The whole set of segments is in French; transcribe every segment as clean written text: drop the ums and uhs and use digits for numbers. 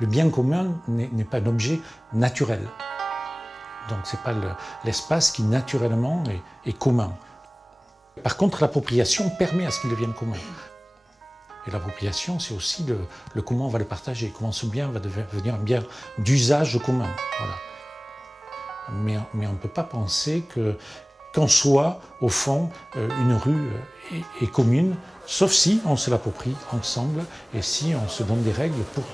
Le bien commun n'est pas un objet naturel. Donc ce n'est pas l'espace qui naturellement est commun. Par contre, l'appropriation permet à ce qu'il devienne commun. Et l'appropriation, c'est aussi le comment on va le partager, comment ce bien va devenir un bien d'usage commun. Voilà. Mais on ne peut pas penser qu'en soi, au fond, une rue est commune, sauf si on se l'approprie ensemble et si on se donne des règles pour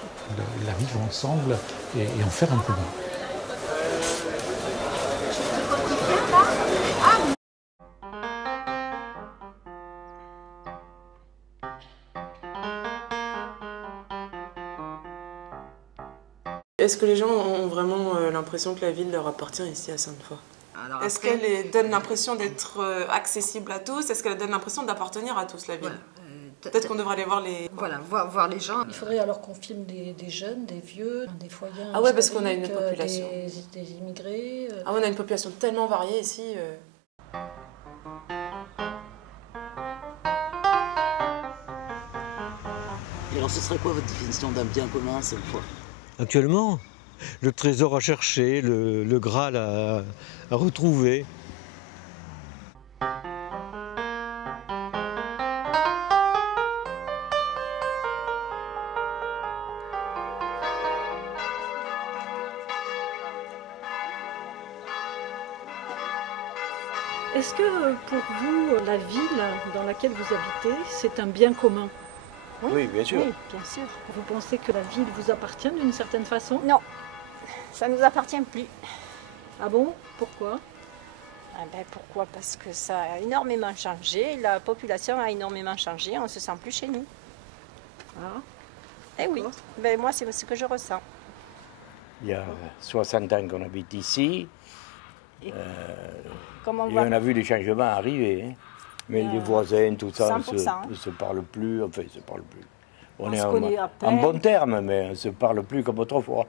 la vivre ensemble et en faire un commun. Est-ce que les gens ont vraiment l'impression que la ville leur appartient ici à Sainte-Foy? Est-ce qu'elle donne l'impression d'être accessible à tous? Est-ce qu'elle donne l'impression d'appartenir à tous, la ville? Peut-être qu'on devrait aller voir les... Voilà, voir les gens. Il faudrait alors qu'on filme des jeunes, des vieux, des foyers. Ah ouais, parce qu'on a une population. Des immigrés. Ah ouais, on a une population tellement variée ici. Et alors ce serait quoi votre définition d'un bien commun, cette fois? Actuellement, le trésor à chercher, le Graal à retrouver. Est-ce que pour vous, la ville dans laquelle vous habitez, c'est un bien commun? Oui, bien sûr. Oui, bien sûr. Vous pensez que la ville vous appartient d'une certaine façon? Non, ça ne nous appartient plus. Ah bon? Pourquoi? Ah ben pourquoi? Parce que ça a énormément changé, la population a énormément changé, on ne se sent plus chez nous. Ah. Eh oui, ben moi c'est ce que je ressens. Il y a 60 ans qu'on habite ici. Comme et on a vu les changements arriver. Hein. Mais les voisins, tout ça, ne se parlent plus. Enfin, ils se parlent plus. On est en bon terme, mais on ne se parle plus comme autrefois.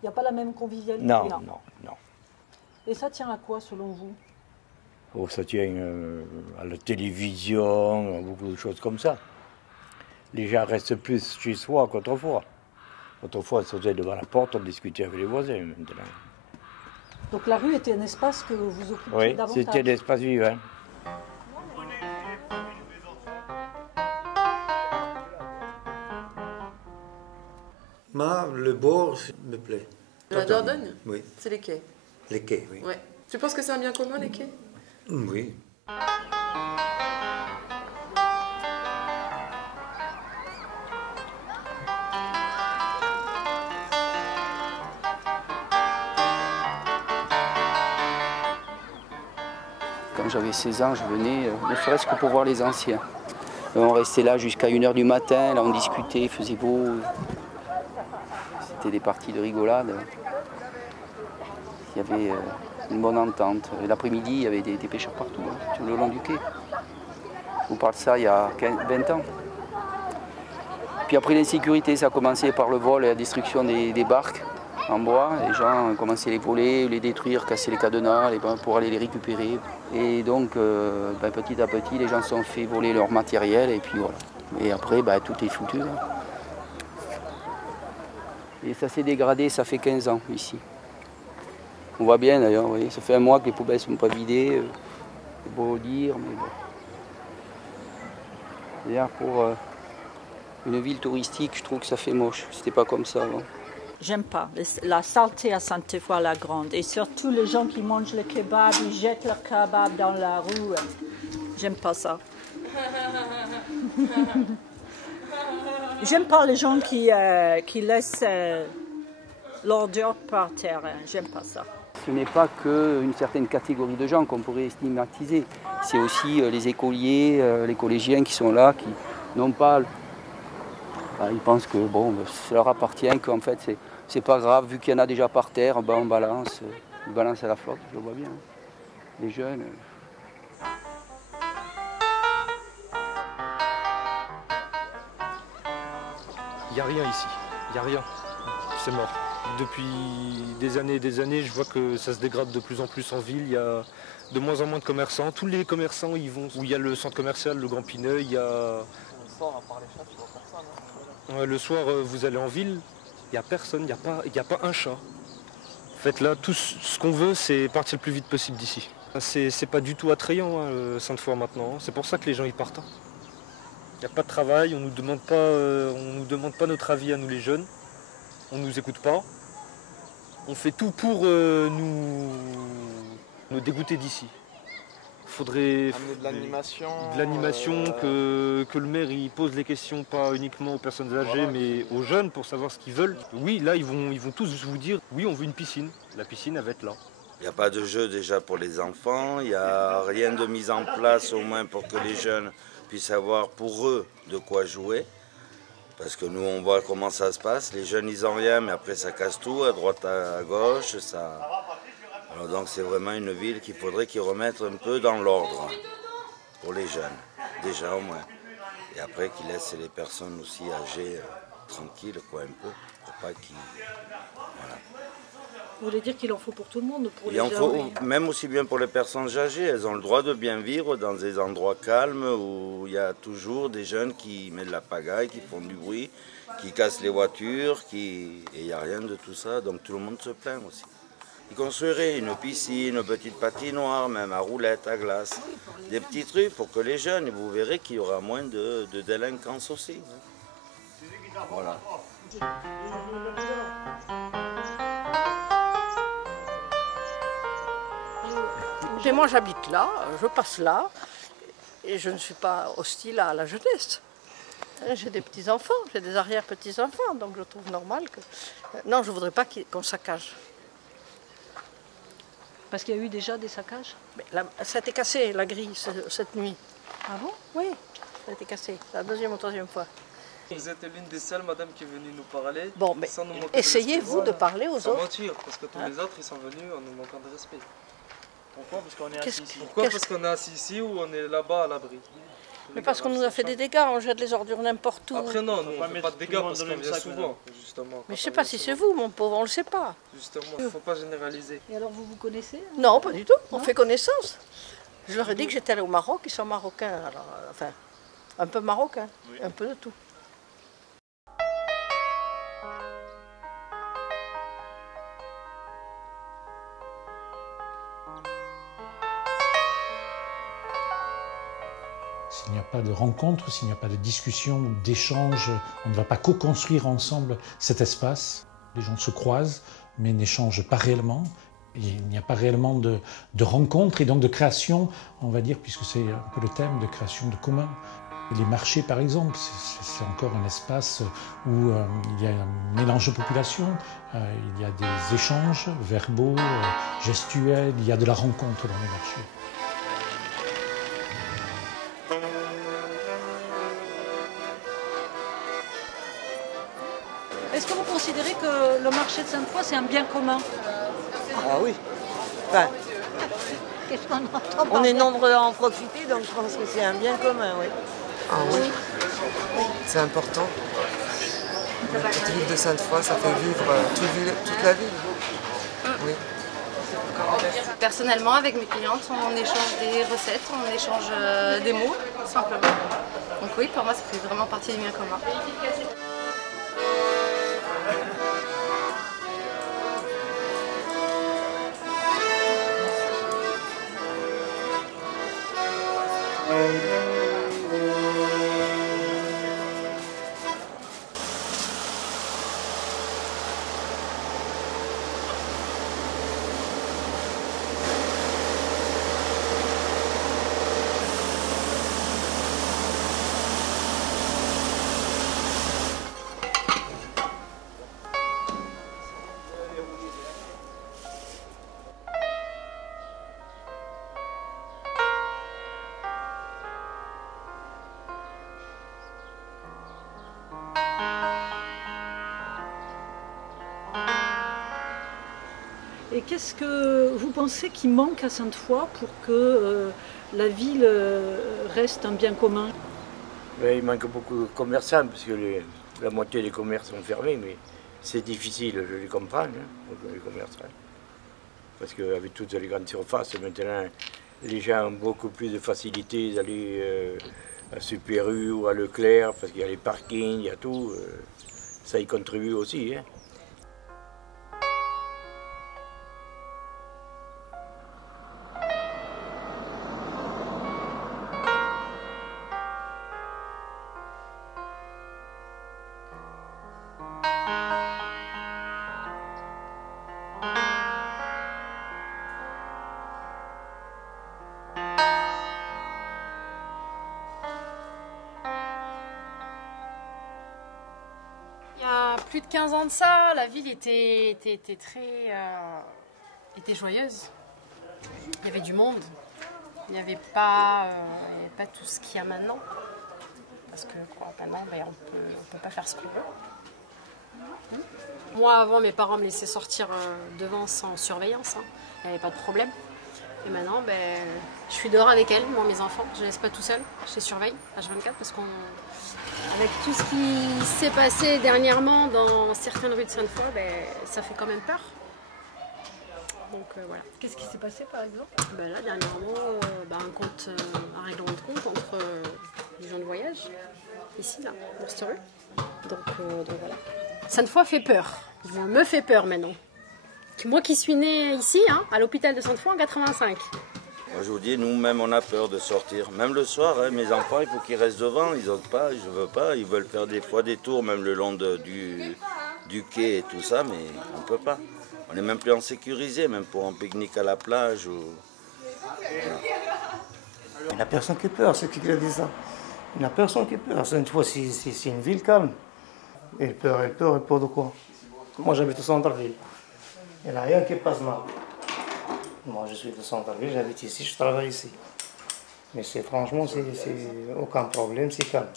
Il n'y a pas la même convivialité? Non. Et ça tient à quoi, selon vous? Oh, ça tient à la télévision, à beaucoup de choses comme ça. Les gens restent plus chez soi qu'autrefois. Autrefois, on se faisait devant la porte, on discutait avec les voisins maintenant. Donc la rue était un espace que vous occupiez davantage? Oui, c'était l'espace vivant. Moi, le bord me plaît. La Dordogne? Oui. C'est les quais? Les quais, oui. Ouais. Tu penses que c'est un bien commun, les quais? Oui. Quand j'avais 16 ans, je venais, ne serait-ce que pour voir les anciens. On restait là jusqu'à 1 h du matin, là on discutait, il faisait beau. C'était des parties de rigolade. Il y avait une bonne entente. L'après-midi, il y avait des pêcheurs partout, hein, sur le long du quai. Je vous parle de ça il y a 20 ans. Puis après l'insécurité, ça a commencé par le vol et la destruction des barques en bois. Les gens ont commencé à les voler, les détruire, casser les cadenas pour aller les récupérer. Et donc, petit à petit, les gens se sont fait voler leur matériel et puis voilà. Et après, tout est foutu. Hein. Et ça s'est dégradé, ça fait 15 ans ici. On voit bien d'ailleurs, vous voyez, ça fait un mois que les poubelles ne sont pas vidées. C'est beau dire, mais bon. D'ailleurs, pour une ville touristique, je trouve que ça fait moche. C'était pas comme ça avant. J'aime pas la saleté à Sainte-Foy-la-Grande et surtout les gens qui mangent le kebab, ils jettent leur kebab dans la rue. J'aime pas ça. J'aime pas les gens qui laissent l'ordure par terre. J'aime pas ça. Ce n'est pas qu'une certaine catégorie de gens qu'on pourrait stigmatiser. C'est aussi les écoliers, les collégiens qui sont là, qui n'ont pas... ils pensent que bon, ça leur appartient, qu'en fait c'est pas grave, vu qu'il y en a déjà par terre, on balance, ils balancent à la flotte, je le vois bien. Les jeunes. Il n'y a rien ici, il n'y a rien, c'est mort. Depuis des années, je vois que ça se dégrade de plus en plus en ville, il y a de moins en moins de commerçants. Tous les commerçants y vont, où il y a le centre commercial, le Grand Pineuil, il y a... Le soir, à part les chats, tu vois personne. Le soir, vous allez en ville, Il n'y a personne, il n'y a pas un chat. En fait, là, tout ce qu'on veut, c'est partir le plus vite possible d'ici. C'est pas du tout attrayant, hein, Sainte-Foy maintenant. C'est pour ça que les gens y partent. Il n'y a pas de travail, on nous demande pas notre avis à nous les jeunes. On nous écoute pas. On fait tout pour nous dégoûter d'ici. Il faudrait amener de l'animation, que le maire il pose les questions pas uniquement aux personnes âgées, mais aux jeunes pour savoir ce qu'ils veulent. Oui, là ils vont tous vous dire oui, on veut une piscine. La piscine elle va être là. Il n'y a pas de jeu déjà pour les enfants, il n'y a rien de mis en place au moins pour que les jeunes puissent avoir pour eux de quoi jouer. Parce que nous on voit comment ça se passe, les jeunes ils n'ont rien mais après ça casse tout, à droite à gauche. Alors donc c'est vraiment une ville qu'il faudrait qu'ils remettent un peu dans l'ordre pour les jeunes, déjà au moins. Et après qu'ils laissent les personnes aussi âgées tranquilles quoi un peu, pour pas qu'ils... Voilà. Vous voulez dire qu'il en faut pour tout le monde, pour les Il en faut, jeunes, même aussi bien pour les personnes âgées, elles ont le droit de bien vivre dans des endroits calmes où il y a toujours des jeunes qui mettent de la pagaille, qui font du bruit, qui cassent les voitures, et il n'y a rien de tout ça, donc tout le monde se plaint aussi. Ils construiraient une piscine, une petite patinoire, même à roulettes, à glace, des petits trucs pour que les jeunes, vous verrez qu'il y aura moins de délinquance aussi. Voilà. Et moi j'habite là, je passe là, et je ne suis pas hostile à la jeunesse. J'ai des petits-enfants, j'ai des arrière-petits-enfants, donc je trouve normal que... Non, je ne voudrais pas qu'on saccage. Parce qu'il y a eu déjà des saccages? Mais ça a été cassé, la grille, cette nuit. Ah bon? Oui, ça a été cassé, la deuxième ou troisième fois. Vous êtes l'une des seules, madame, qui est venue nous parler. Bon, mais essayez-vous de parler aux sans autres. mentir, parce que tous les autres, ils sont venus en nous manquant de respect. Pourquoi? Parce qu'on est assis ici. Pourquoi? Parce qu'on est assis ici ou on est là-bas à l'abri. Mais parce qu'on nous a fait des dégâts, on jette les ordures n'importe où. Après non, nous on ne fait pas de dégâts parce qu'on vient souvent, justement. Mais je ne sais pas si c'est vous, mon pauvre, on ne le sait pas. Justement, il ne faut pas généraliser. Et alors vous vous connaissez? Non, pas du tout, on fait connaissance. Je leur ai dit que j'étais allée au Maroc, ils sont marocains, alors, enfin, un peu marocains, oui. Un peu de tout. S'il n'y a pas de rencontre, s'il n'y a pas de discussion, d'échange, on ne va pas co-construire ensemble cet espace. Les gens se croisent, mais n'échangent pas réellement. Et il n'y a pas réellement de rencontre et donc de création, on va dire, puisque c'est un peu le thème de création de commun. Les marchés, par exemple, c'est encore un espace où il y a un mélange de population, il y a des échanges verbaux, gestuels, il y a de la rencontre dans les marchés. Est-ce que vous considérez que le marché de Sainte-Foy, c'est un bien commun? Ah oui. Enfin, on est nombreux à en profiter, donc je pense que c'est un bien commun, oui. Ah oui, c'est important. La petite ville de Sainte-Foy, ça fait vivre toute la ville. Oui. Personnellement, avec mes clientes, on échange des recettes, on échange des mots, simplement. Donc oui, pour moi, ça fait vraiment partie du bien commun. Et qu'est-ce que vous pensez qui manque à Sainte-Foy pour que la ville reste un bien commun? Il manque beaucoup de commerçants parce que la moitié des commerces sont fermés, mais c'est difficile, je les comprends, hein, les commerçants. Parce qu'avec toutes les grandes surfaces, maintenant, les gens ont beaucoup plus de facilité d'aller à Super U ou à Leclerc, parce qu'il y a les parkings, il y a tout. Ça y contribue aussi. Hein. plus de 15 ans de ça, la ville était joyeuse. Il y avait du monde. Il n'y avait pas tout ce qu'il y a maintenant. Parce que maintenant, on peut pas faire ce qu'on veut. Moi, avant, mes parents me laissaient sortir devant sans surveillance. Hein. Il n'y avait pas de problème. Et maintenant, je suis dehors avec elles, moi, mes enfants. Je ne les laisse pas tout seul. Je les surveille H24 parce qu'avec tout ce qui s'est passé dernièrement dans certaines rues de Sainte-Foy, ça fait quand même peur. Donc voilà. Qu'est-ce qui s'est passé par exemple? Là, dernièrement, un règlement de compte entre les gens de voyage, ici, là, dans cette rue. Donc voilà. Sainte-Foy fait peur. Il me fait peur maintenant. Moi qui suis née ici, hein, à l'hôpital de Sainte-Foy en 85. Moi, je vous dis, nous-mêmes, on a peur de sortir. Même le soir, hein, mes enfants, il faut qu'ils restent devant. Ils n'osent pas, je veux pas. Ils veulent faire des fois des tours, même le long du quai et tout ça, mais on ne peut pas. On n'est même plus en sécurisé, même pour un pique-nique à la plage. Voilà. Il n'y a personne qui peur, c'est qui a dit ça. Il n'y a personne qui peur. Sainte-Foy, c'est une ville calme. Elle peur de quoi? Moi, j'habite au centre-ville. Il n'y a rien qui passe mal. Moi, je suis au centre-ville, j'habite ici, je travaille ici. Mais franchement, c'est aucun problème, c'est calme.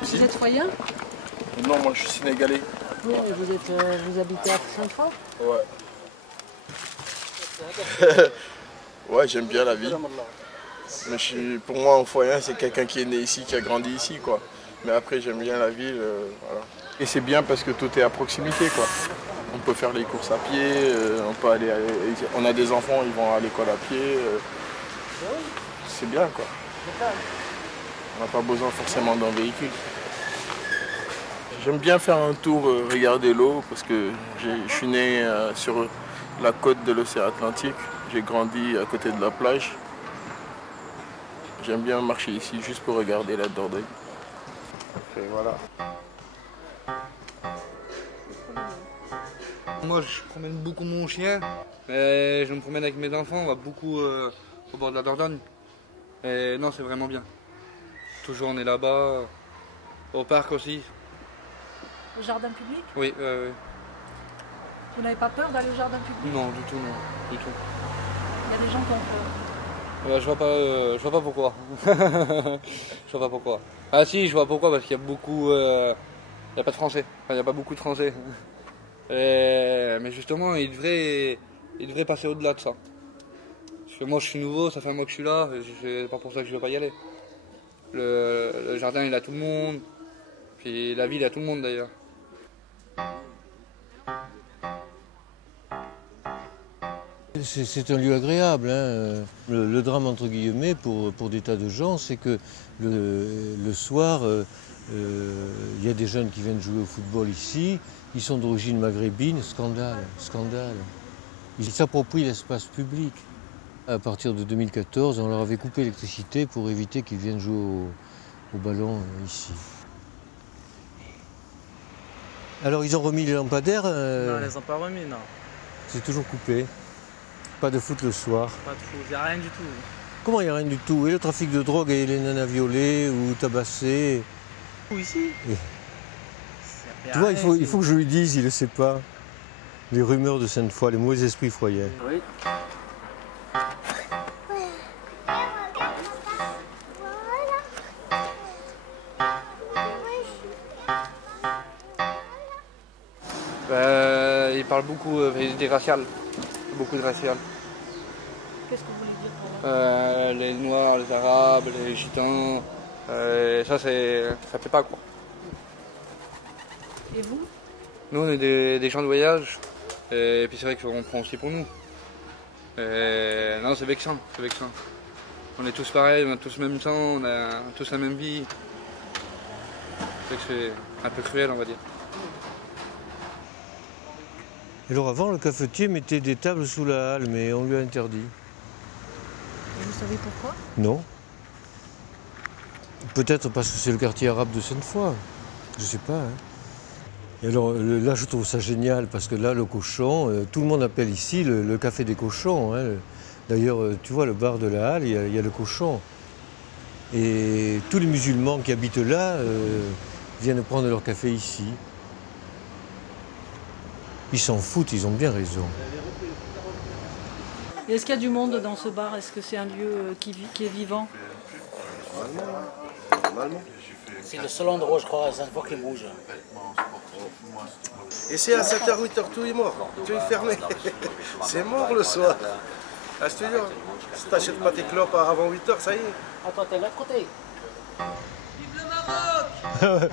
Vous êtes foyen? Non, moi je suis sénégalais. Oui, vous habitez à Sainte-Foy? Ouais. Ouais, j'aime bien la ville. Mais pour moi, un foyen, c'est quelqu'un qui est né ici, qui a grandi ici, quoi. Mais après, j'aime bien la ville, voilà. Et c'est bien parce que tout est à proximité, quoi. On peut faire les courses à pied, on a des enfants, ils vont à l'école à pied. C'est bien, quoi. On n'a pas besoin forcément d'un véhicule. J'aime bien faire un tour, regarder l'eau, parce que je suis né sur la côte de l'océan Atlantique. J'ai grandi à côté de la plage. J'aime bien marcher ici juste pour regarder la Dordogne. Et voilà. Moi, je promène beaucoup mon chien. Et je me promène avec mes enfants. On va beaucoup au bord de la Dordogne. Et non, c'est vraiment bien. Toujours, on est là-bas. Au parc aussi. Au jardin public? Oui. Vous n'avez pas peur d'aller au jardin public? Non, du tout, non. Du tout. Il y a des gens qui ont peur. Je vois pas pourquoi. Je vois pas pourquoi. Ah si, je vois pourquoi, parce qu'il y a beaucoup... il n'y a pas de français. Enfin, il n'y a pas beaucoup de français. Mais justement, il devrait passer au-delà de ça. Parce que moi, je suis nouveau, ça fait un mois que je suis là. C'est pas pour ça que je veux pas y aller. Le jardin, il a tout le monde. Puis la ville, il a tout le monde, d'ailleurs. C'est un lieu agréable. Hein. Le drame, entre guillemets, pour des tas de gens, c'est que le soir, il y a des jeunes qui viennent jouer au football ici. Ils sont d'origine maghrébine. Scandale, scandale. Ils s'approprient l'espace public. À partir de 2014, on leur avait coupé l'électricité pour éviter qu'ils viennent jouer au ballon ici. Alors, ils ont remis les lampadaires Non, ils les ont pas remis, non. C'est toujours coupé. Pas de foot le soir. Pas de foot, il n'y a rien du tout. Comment il n'y a rien du tout? Et le trafic de drogue et les nanas violées ou tabassées? Ici Tu vois, il faut que je lui dise, il ne le sait pas. Les rumeurs de Sainte-Foy, les mauvais esprits foyers. Oui. Il parle beaucoup des raciales. Beaucoup de raciales. Qu'est-ce que vous voulez dire par là? Les Noirs, les Arabes, les Gitans. Ça fait pas quoi. Et vous? Nous, on est des gens de voyage. Et puis c'est vrai qu'on prend aussi pour nous. Non, c'est vexant, c'est vexant. On est tous pareils, on a tous le même sang, on a tous la même vie. C'est un peu cruel, on va dire. Alors avant, le cafetier mettait des tables sous la halle, mais on lui a interdit. Et vous savez pourquoi? Non. Peut-être parce que c'est le quartier arabe de Sainte-Foy. Je sais pas. Hein. Et alors là, je trouve ça génial parce que là, le cochon, tout le monde appelle ici le café des cochons. Hein. D'ailleurs, tu vois, le bar de la Halle, il y a le cochon. Et tous les musulmans qui habitent là viennent prendre leur café ici. Ils s'en foutent, ils ont bien raison. Est-ce qu'il y a du monde dans ce bar? Est-ce que c'est un lieu qui est vivant? C'est le seul endroit, je crois, à Sainte-Foy qui bouge. Et c'est à 7h, 8h, tout est mort. Tout est fermé. C'est mort le soir. Ah, je te jure, si t'achètes pas tes clopes avant 8h, ça y est. Attends, t'es de l'autre côté. Vive le Maroc.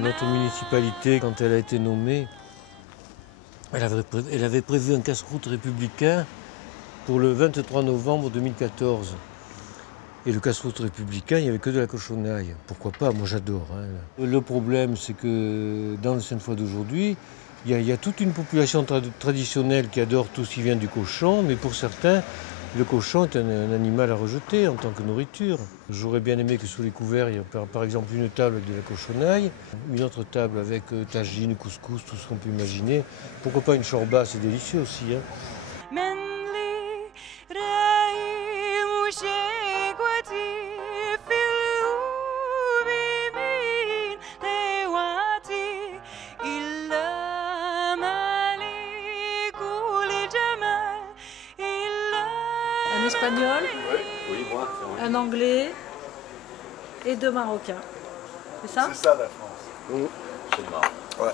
Notre municipalité, quand elle a été nommée, elle avait prévu un casse-croûte républicain pour le 23 novembre 2014. Et le casse-croûte républicain, il n'y avait que de la cochonaille. Pourquoi pas? Moi j'adore. Hein. Le problème, c'est que dans le Sainte-Foy d'aujourd'hui, il y a toute une population traditionnelle qui adore tout ce qui vient du cochon, mais pour certains, le cochon est un animal à rejeter en tant que nourriture. J'aurais bien aimé que sous les couverts, il y ait par exemple une table avec de la cochonaille, une autre table avec tagine, couscous, tout ce qu'on peut imaginer. Pourquoi pas une chorba, c'est délicieux aussi. Hein. Un espagnol, oui, moi. un anglais et 2 Marocains. C'est ça? C'est ça la France. C'est le Maroc. Ouais.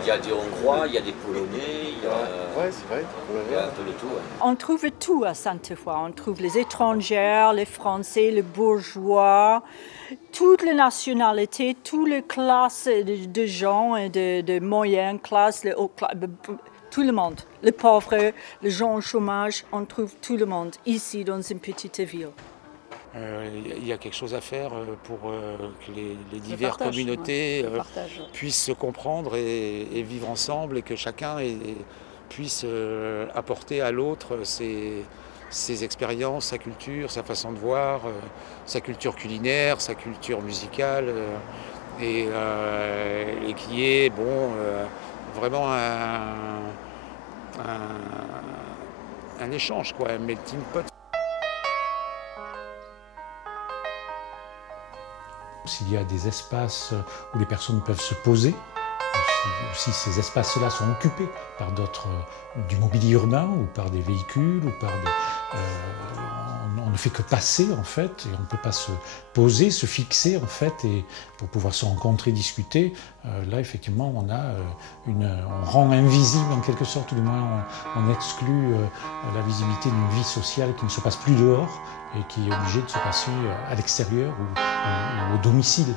Il y a des Hongrois, il y a des Polonais, il y a, ouais, c'est vrai, il y a un peu de tout. Ouais. On trouve tout à Sainte-Foy. On trouve les étrangers, les Français, les bourgeois, toutes les nationalités, toutes les classes de gens, de moyennes classes, les hautes classes. Tout le monde, les pauvres, les gens au chômage, on trouve tout le monde ici dans une petite ville. Il y a quelque chose à faire pour que les diverses communautés puissent se comprendre et vivre ensemble et que chacun puisse apporter à l'autre ses expériences, sa culture, sa façon de voir, sa culture culinaire, sa culture musicale et qui est vraiment un échange, quoi, un melting pot. S'il y a des espaces où les personnes peuvent se poser, si ces espaces-là sont occupés par du mobilier urbain ou par des véhicules ou par on ne fait que passer en fait, et on ne peut pas se poser, se fixer en fait, et pour pouvoir se rencontrer, discuter, là effectivement on rend invisible en quelque sorte, ou du moins on exclut la visibilité d'une vie sociale qui ne se passe plus dehors et qui est obligée de se passer à l'extérieur ou au domicile.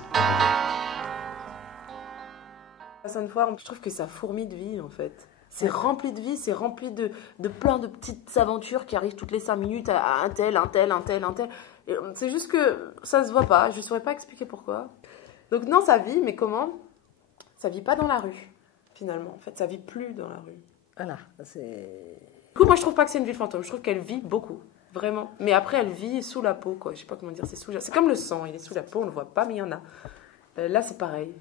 À Sainte-Foy, je trouve que ça fourmille de vie en fait. C'est rempli de vie, c'est rempli de plein de petites aventures qui arrivent toutes les 5 minutes à un tel. C'est juste que ça se voit pas, je ne saurais pas expliquer pourquoi. Donc non, ça vit, mais comment? Ça vit pas dans la rue, finalement. En fait, ça vit plus dans la rue. Voilà, c'est... Du coup, moi je trouve pas que c'est une ville fantôme, je trouve qu'elle vit beaucoup. Vraiment. Mais après, elle vit sous la peau, quoi. Je sais pas comment dire, c'est comme le sang, il est sous la peau, on le voit pas, mais il y en a. Là, c'est pareil.